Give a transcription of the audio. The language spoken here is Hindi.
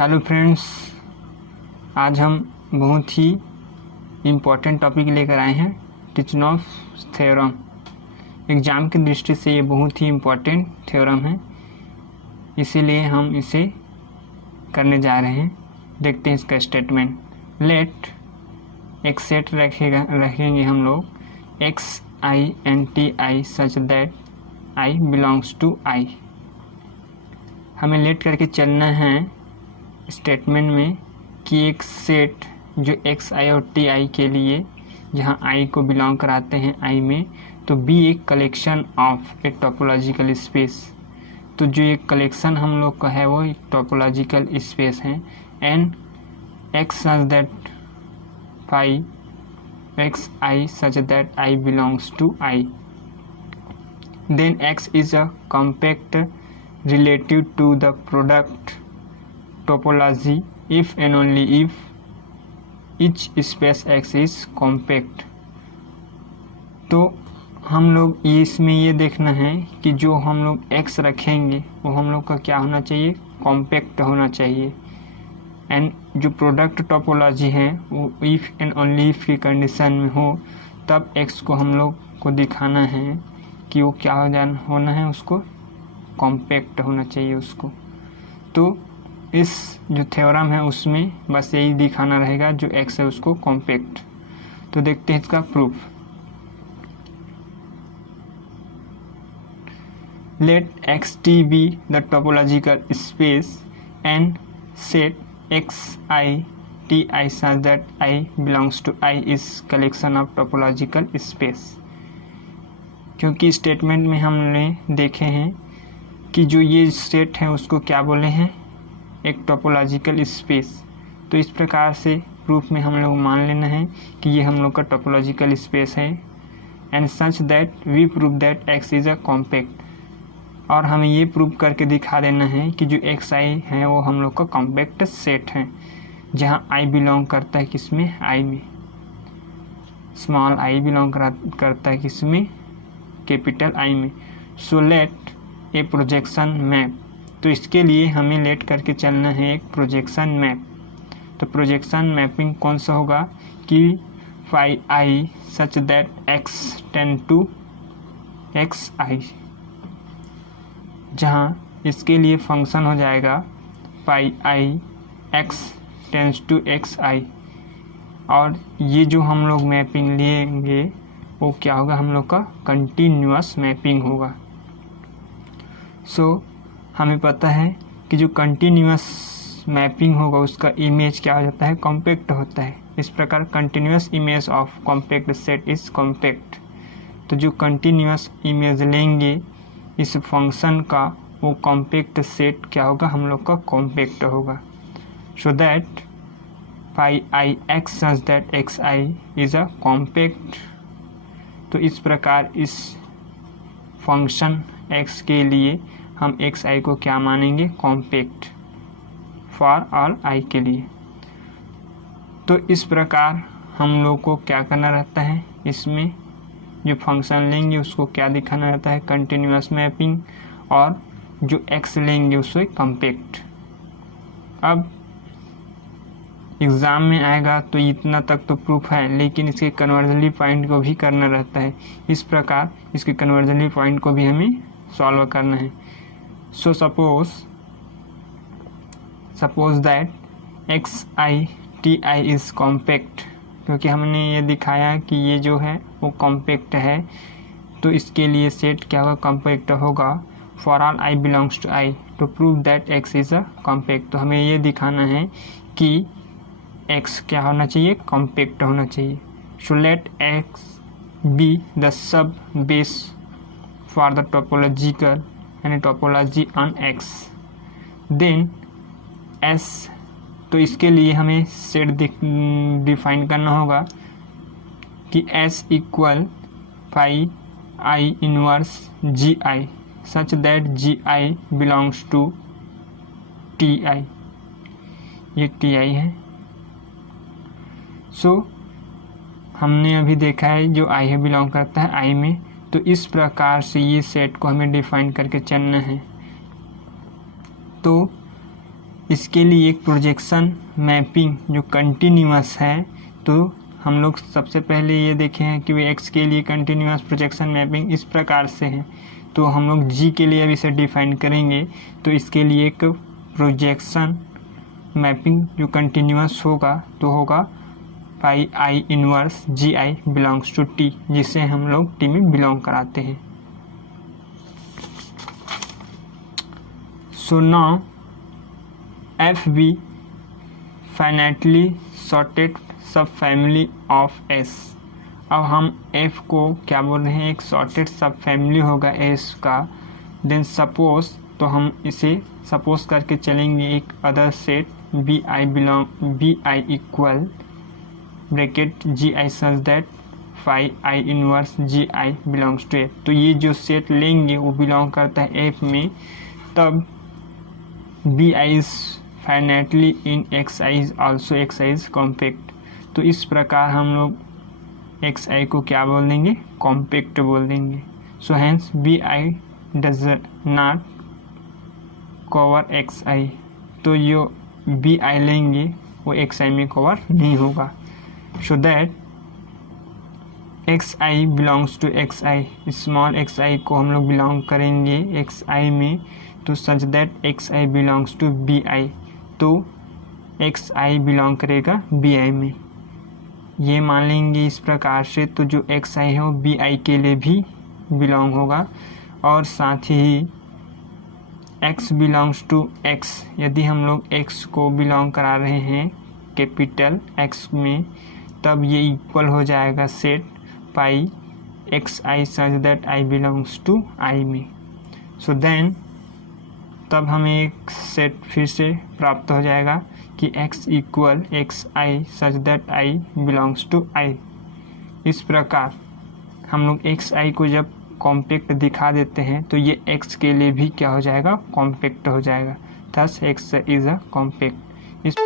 हेलो फ्रेंड्स, आज हम बहुत ही इम्पोर्टेंट टॉपिक लेकर आए हैं टिचनॉफ थ्योरम। एग्ज़ाम की दृष्टि से ये बहुत ही इम्पोर्टेंट थ्योरम है, इसीलिए हम इसे करने जा रहे हैं। देखते हैं इसका स्टेटमेंट। लेट एक सेट रखेंगे हम लोग x i and t I such that I belongs to i. हमें लेट करके चलना है स्टेटमेंट में कि एक सेट जो एक्स आई और टी आई के लिए जहाँ आई को बिलोंग कराते हैं आई में, तो बी एक collection of a topological space. तो जो एक कलेक्शन हम लोग का है वो एक टोपोलॉजिकल स्पेस है। And X such that phi X I such that I belongs to I. Then X is a compact relative to the product topology if and only if each space X is compact। तो हम लोग इसमें ये देखना है कि जो हम लोग X रखेंगे वो हम लोग का क्या होना चाहिए, कॉम्पैक्ट होना चाहिए। एंड जो प्रोडक्ट टोपोलॉजी है वो इफ़ एंड ओनली इफ़ की कंडीशन में हो तब X को हम लोग को दिखाना है कि वो क्या होना है, उसको कॉम्पैक्ट होना चाहिए उसको। तो इस जो थ्योरम है उसमें बस यही दिखाना रहेगा, जो एक्स है उसको कॉम्पैक्ट। तो देखते हैं इसका proof. Let X T be the topological space and set X I T I such that I belongs to I is collection of topological space. क्योंकि स्टेटमेंट में हमने देखे हैं कि जो ये सेट है उसको क्या बोले हैं, एक टोपोलॉजिकल स्पेस। तो इस प्रकार से प्रूफ में हम लोग मान लेना है कि ये हम लोग का टोपोलॉजिकल स्पेस है। And such that we prove that X is a compact. और हमें ये प्रूव करके दिखा देना है कि जो एक्स आई है वो हम लोग का कॉम्पैक्ट सेट है, जहाँ आई बिलोंग करता है किसमें, आई में। स्मॉल आई बिलोंग करता है किसमें, कैपिटल आई में। So let a projection map. तो इसके लिए हमें लेट करके चलना है एक प्रोजेक्शन मैप। तो प्रोजेक्शन मैपिंग कौन सा होगा कि phi i such that x tend to x i, जहाँ इसके लिए फंक्शन हो जाएगा phi I x tends to x i. और ये जो हम लोग मैपिंग लेंगे वो क्या होगा, हम लोग का कंटिन्यूअस मैपिंग होगा। हमें पता है कि जो कंटिन्यूअस मैपिंग होगा उसका इमेज क्या हो जाता है, कॉम्पैक्ट होता है। इस प्रकार continuous image of compact set is compact. तो जो कंटिन्यूअस इमेज लेंगे इस फंक्शन का वो कॉम्पैक्ट सेट क्या होगा, हम लोग का कॉम्पैक्ट होगा। So that phi I X such that x I is a compact. तो इस प्रकार इस फंक्शन x के लिए हम एक्स आई को क्या मानेंगे, कॉम्पैक्ट फॉर ऑल आई के लिए। तो इस प्रकार हम लोग को क्या करना रहता है, इसमें जो फंक्शन लेंगे उसको क्या दिखाना रहता है, कंटिन्यूअस मैपिंग, और जो x लेंगे उससे कॉम्पैक्ट। अब एग्ज़ाम में आएगा तो इतना तक तो प्रूफ है, लेकिन इसके कन्वर्जनली पॉइंट को भी करना रहता है। इस प्रकार इसके कन्वर्जनली पॉइंट को भी हमें सॉल्व करना है। So suppose that x I T I is compact. क्योंकि हमने ये दिखाया कि ये जो है वो कॉम्पैक्ट है, तो इसके लिए सेट क्या होगा, कॉम्पैक्ट होगा for all I belongs to I. To prove that X is a compact, तो हमें ये दिखाना है कि एक्स क्या होना चाहिए, कॉम्पैक्ट होना चाहिए। So let x be the sub base for the topological यानी topology on x. Then s, तो इसके लिए हमें सेट डिफाइन करना होगा कि s equal phi I inverse ji I such that g I belongs to t i. ये टी आई है। हमने अभी देखा है जो आई है बिलोंग करता है आई में। तो इस प्रकार से ये सेट को हमें डिफाइन करके चलना है। तो इसके लिए एक प्रोजेक्शन मैपिंग जो कंटिन्यूअस है, तो हम लोग सबसे पहले ये देखे हैं कि वे x के लिए कंटिन्यूअस प्रोजेक्शन मैपिंग इस प्रकार से है। तो हम लोग g के लिए अब इसे डिफाइन करेंगे। तो इसके लिए एक प्रोजेक्शन मैपिंग जो कंटिन्यूअस होगा तो होगा pi i inverse ji I belongs to t, जिसे हम लोग टी में बिलोंग कराते हैं। So now f b finitely sorted sub family of s. अब हम f को क्या बोल रहे हैं, एक सॉर्टेड सब फैमिली होगा s का। देन सपोज, तो हम इसे सपोज करके चलेंगे एक other set B I equal bracket G I such that phi I inverse ji I belongs to F. तो ये जो सेट लेंगे वो बिलोंग करता है f में, तब B I is finitely in X I is also X I is compact. तो इस प्रकार हम लोग एक्स आई को क्या बोल देंगे, कॉम्पैक्ट बोल देंगे। So hence b i does not cover x i. तो जो बी आई लेंगे वो एक्स आई में कवर नहीं होगा। So that x i belongs to x i, small x i को हम लोग बिलोंग करेंगे एक्स आई में, तो such that x i belongs to b i. तो एक्स आई बिलोंग करेगा बी आई में, ये मान लेंगे इस प्रकार से। तो जो एक्स आई है वो बी आई के लिए भी बिलोंग होगा। और साथ ही एक्स बिलोंग्स टू एक्स, यदि हम लोग एक्स को बिलोंग करा रहे हैं कैपिटल एक्स में, तब ये इक्वल हो जाएगा set pi x I such that I belongs to i में। सो देन तब हमें एक सेट फिर से प्राप्त हो जाएगा कि x equal x I such that I belongs to i. इस प्रकार हम लोग एक्स आई को जब कॉम्पैक्ट दिखा देते हैं तो ये x के लिए भी क्या हो जाएगा, कॉम्पैक्ट हो जाएगा। Thus x is a compact. इस